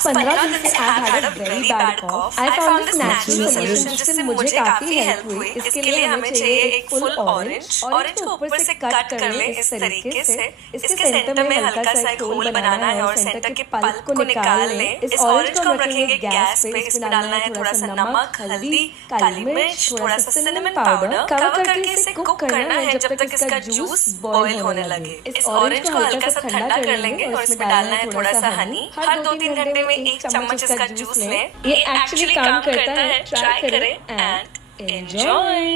Last 15 दिन से I had a very bad cough. I found this natural solution जिससे मुझे काफी हेल्प हुई. इसके लिए हमें चाहिए एक फुल ऑरेंज. ऑरेंज को ऊपर से कट कर ले इस तरीके से. इसके सेंटर में हल्का सा एक होल बनाना है और सेंटर के पल्प को निकाल ले. इस ऑरेंज को हम रखेंगे गैस पे. इसमें डालना है थोड़ा सा नमक, हल्दी, काली मिर्च, थोड़ा सा सिनेमन पाउडर. कवर करके इसे कुक करना है जब तक इसका जूस बॉईल होने लगे. इस ऑरेंज को हल्का सा ठंडा कर लेंगे और इसमें डालना है थोड़ा सा हनी. हर 2-3 घंटे में 1 चम्मच इसका जूस लें. ये एक्चुअली काम करता है. ट्राई करें एंड एंजॉय.